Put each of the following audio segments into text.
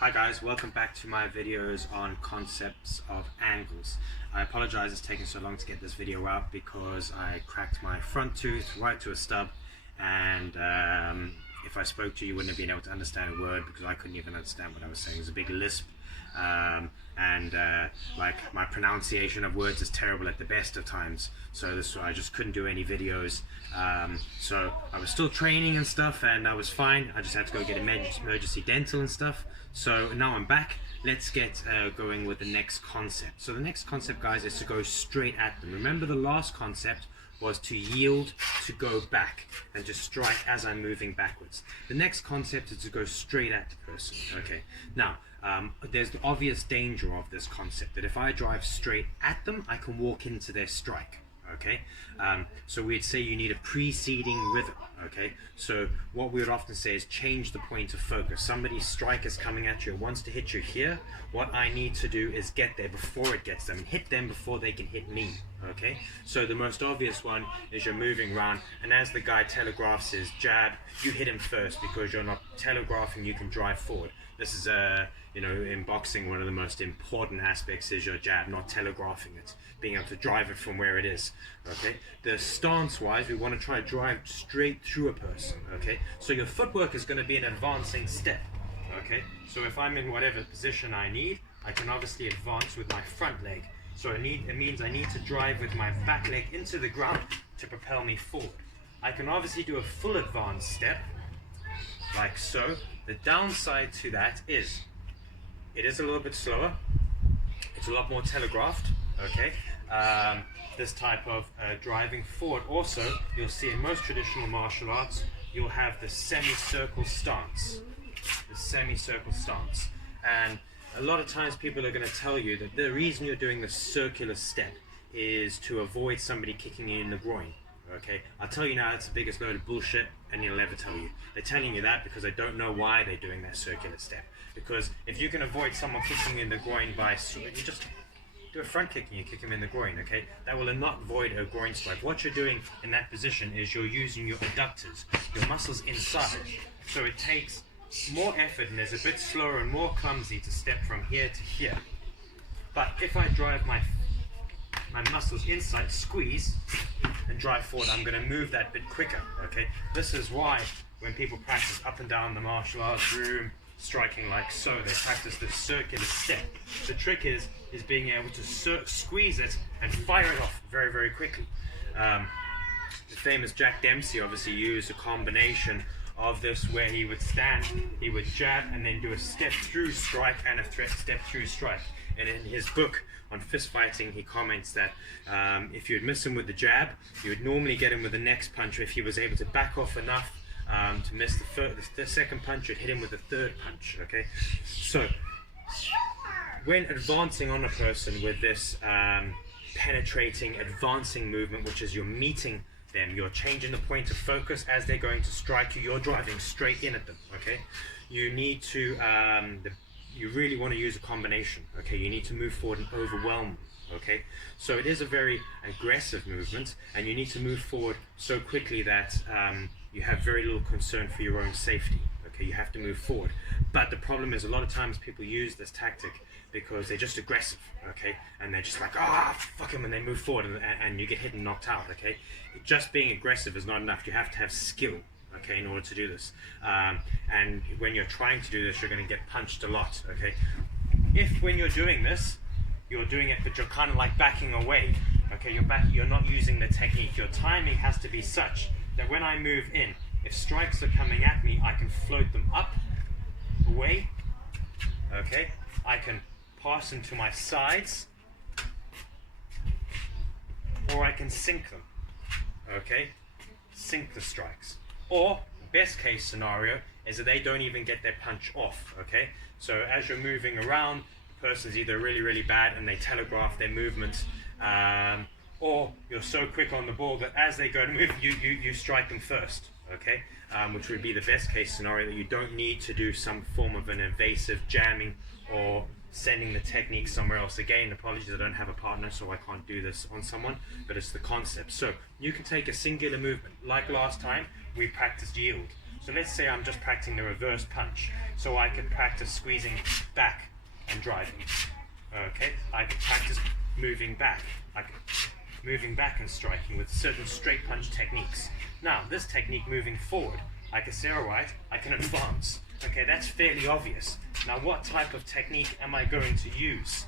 Hi guys, welcome back to my videos on concepts of angles. I apologize it's taking so long to get this video out because I cracked my front tooth right to a stub, and if I spoke to you, you wouldn't have been able to understand a word because I couldn't even understand what I was saying. It was a big lisp, like my pronunciation of words is terrible at the best of times, so I just couldn't do any videos. So I was still training and stuff, and I was fine. I just had to go get emergency dental and stuff. So now I'm back. Let's get going with the next concept. So the next concept, guys, is to go straight at them. Remember, the last concept was to yield, to go back, and to strike as I'm moving backwards. The next concept is to go straight at the person. Okay. Now, there's the obvious danger of this concept, that if I drive straight at them, I can walk into their strike. Okay, so we'd say you need a preceding rhythm. Okay, so what we would often say is change the point of focus. Somebody's strike is coming at you, wants to hit you here. What I need to do is get there before it gets them, and hit them before they can hit me. Okay, so the most obvious one is you're moving around, and as the guy telegraphs his jab, you hit him first because you're not telegraphing. You can drive forward. This is in boxing, one of the most important aspects is your jab, not telegraphing it, being able to drive it from where it is. Okay, the stance wise, we want to try to drive straight through a person. Okay, so your footwork is going to be an advancing step. Okay, so if I'm in whatever position I need, I can obviously advance with my front leg. So it means I need to drive with my back leg into the ground to propel me forward. I can obviously do a full advance step like so. The downside to that is it is a little bit slower, it's a lot more telegraphed. Okay, this type of driving forward. Also, you'll see in most traditional martial arts, you'll have the semicircle stance. And a lot of times people are going to tell you that the reason you're doing the circular step is to avoid somebody kicking you in the groin. Okay, I'll tell you now, it's the biggest load of bullshit, and you'll never tell you. They're telling you that because they don't know why they're doing that circular step. Because if you can avoid someone kicking you in the groin by, you just do a front kick and you kick him in the groin, okay? That will not void a groin strike. What you're doing in that position is you're using your adductors, your muscles inside. So it takes more effort and is a bit slower and more clumsy to step from here to here. But if I drive my muscles inside, squeeze, and drive forward, I'm going to move that bit quicker. Okay, this is why when people practice up and down the martial arts room, striking like so, they practice the circular step. The trick is being able to squeeze it and fire it off very, very quickly. The famous Jack Dempsey obviously used a combination of this where he would stand, he would jab, and then do a step through strike and a step through strike. And in his book on fist fighting, he comments that if you would miss him with the jab, you would normally get him with the next punch. If he was able to back off enough to miss the second punch, you'd hit him with the third punch. Okay, so when advancing on a person with this penetrating, advancing movement, which is you're meeting them, you're changing the point of focus as they're going to strike you, you're driving straight in at them. Okay, you need to you really want to use a combination. Okay, you need to move forward and overwhelm. Okay, so it is a very aggressive movement, and you need to move forward so quickly that you have very little concern for your own safety. Okay, you have to move forward. But the problem is a lot of times people use this tactic because they're just aggressive. Okay, and they're just like, fuck him, and they move forward, and you get hit and knocked out. Okay, just being aggressive is not enough. You have to have skill. Okay, in order to do this, and when you're trying to do this, you're going to get punched a lot. Okay, if when you're doing this, you're doing it, but you're kind of like backing away. Okay, you're not using the technique. Your timing has to be such that when I move in, if strikes are coming at me, I can float them up, away. Okay, I can pass them to my sides, or I can sink them. Okay, sink the strikes. Or, best case scenario, is that they don't even get their punch off. Okay, so as you're moving around, the person's either really, really bad and they telegraph their movements, or you're so quick on the ball that as they go to move, you strike them first. Okay, which would be the best case scenario, that you don't need to do some form of an evasive jamming or sending the technique somewhere else. Again, apologies, I don't have a partner, so I can't do this on someone, but it's the concept. So you can take a singular movement. Like last time, we practiced yield. So let's say I'm just practicing the reverse punch. So I could practice squeezing back and driving. Okay, I could practice moving back. Moving back and striking with certain straight punch techniques. Now, this technique moving forward, I can say, alright, I can advance. Okay, that's fairly obvious. Now, what type of technique am I going to use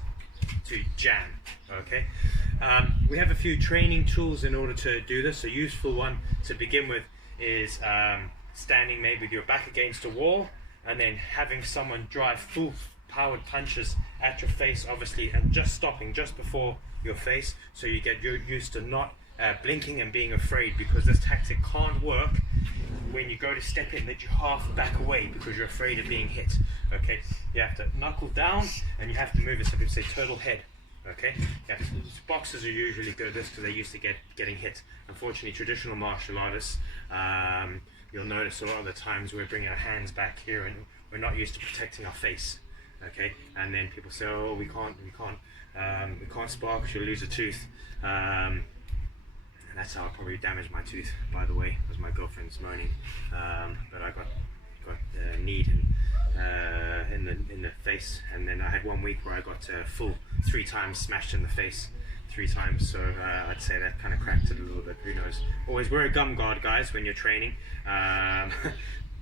to jam? Okay, we have a few training tools in order to do this. A useful one to begin with is standing maybe with your back against a wall and then having someone drive full powered punches at your face, obviously, and just stopping just before your face, so you get used to not blinking and being afraid, because this tactic can't work when you go to step in that you half back away because you're afraid of being hit. Okay, you have to knuckle down and you have to move it. Some people say turtle head. Okay, yeah, boxers are usually good at this because they're used to getting hit. Unfortunately, traditional martial artists, you'll notice a lot of the times we're bringing our hands back here and we're not used to protecting our face. Okay, and then people say, oh, we can't spark because you'll lose a tooth. And that's how I probably damaged my tooth, by the way, was my girlfriend's moaning. But I got kneed in the face, and then I had 1 week where I got full 3 times smashed in the face, 3 times. So I'd say that kind of cracked it a little bit. Who knows? Always wear a gum guard, guys, when you're training.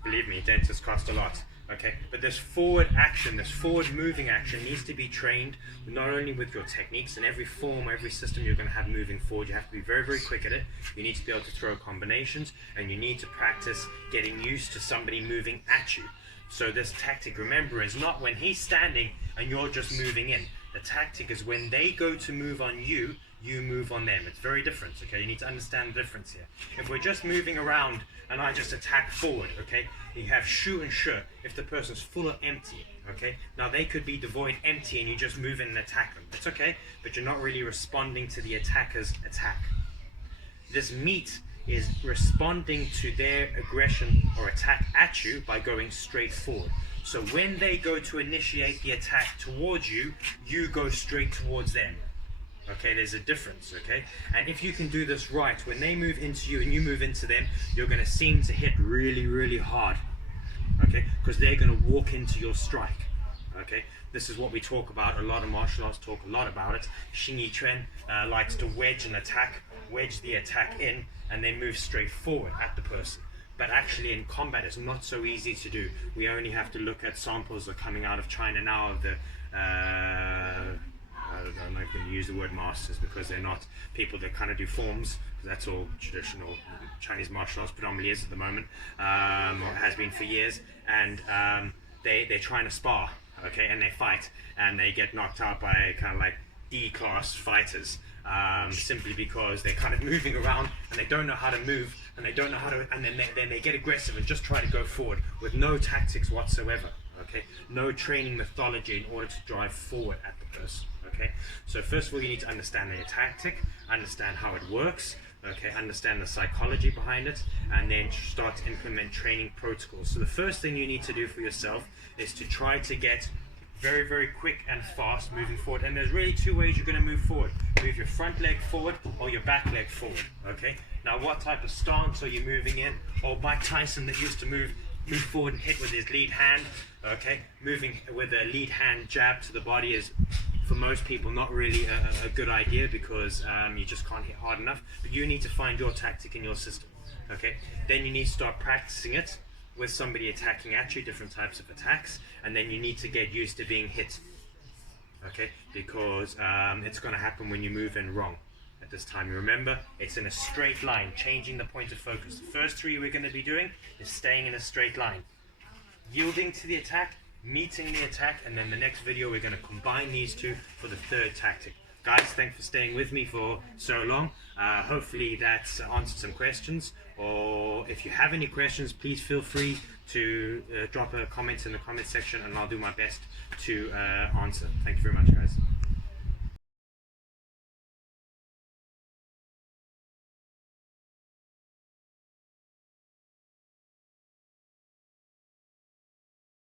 Believe me, dentists cost a lot. Okay, but this forward action, this forward moving action needs to be trained not only with your techniques. In every form, every system you're going to have moving forward, you have to be very, very quick at it. You need to be able to throw combinations, and you need to practice getting used to somebody moving at you. So this tactic, remember, is not when he's standing and you're just moving in. The tactic is when they go to move on you, you move on them. It's very different, okay? You need to understand the difference here. If we're just moving around and I just attack forward, okay? You have shoe and shirt if the person's full or empty, okay? Now they could be devoid, empty, and you just move in and attack them. It's okay, but you're not really responding to the attacker's attack. This meat is responding to their aggression or attack at you by going straight forward. So when they go to initiate the attack towards you, you go straight towards them. Okay, there's a difference, okay? And if you can do this right, when they move into you and you move into them, you're going to seem to hit really, really hard, okay? Because they're going to walk into your strike, okay? This is what we talk about. A lot of martial arts talk a lot about it. Xing Yi Quan likes to wedge an attack, wedge the attack in, and then move straight forward at the person. But actually in combat, it's not so easy to do. We only have to look at samples that are coming out of China now of the I'm not going to use the word masters because they're not people that kind of do forms. That's all traditional Chinese martial arts predominantly is at the moment, or has been for years. And they're trying to spar, okay, and they fight, and they get knocked out by kind of like D-class fighters, simply because they're kind of moving around and they don't know how to move, and they don't know how to, and then they get aggressive and just try to go forward with no tactics whatsoever. Okay, no training methodology in order to drive forward at the person. Okay, so first of all, you need to understand the tactic, understand how it works, okay, understand the psychology behind it, and then start to implement training protocols. So the first thing you need to do for yourself is to try to get very, very quick and fast moving forward. And there's really 2 ways you're going to move forward. Move your front leg forward or your back leg forward. Okay, now what type of stance are you moving in? Or Mike Tyson that used to move forward and hit with his lead hand. Okay, moving with a lead hand jab to the body is, for most people, not really a good idea because you just can't hit hard enough. But you need to find your tactic in your system. Okay, then you need to start practicing it with somebody attacking at you, different types of attacks, and then you need to get used to being hit. Okay, because it's going to happen when you move in wrong. At this time, you remember, it's in a straight line, changing the point of focus. The first 3 we're going to be doing is staying in a straight line, yielding to the attack, meeting the attack, and then the next video we're going to combine these 2 for the 3rd tactic. Guys, thanks for staying with me for so long. Hopefully that's answered some questions, or if you have any questions, please feel free to drop a comment in the comment section and I'll do my best to answer. Thank you very much, guys.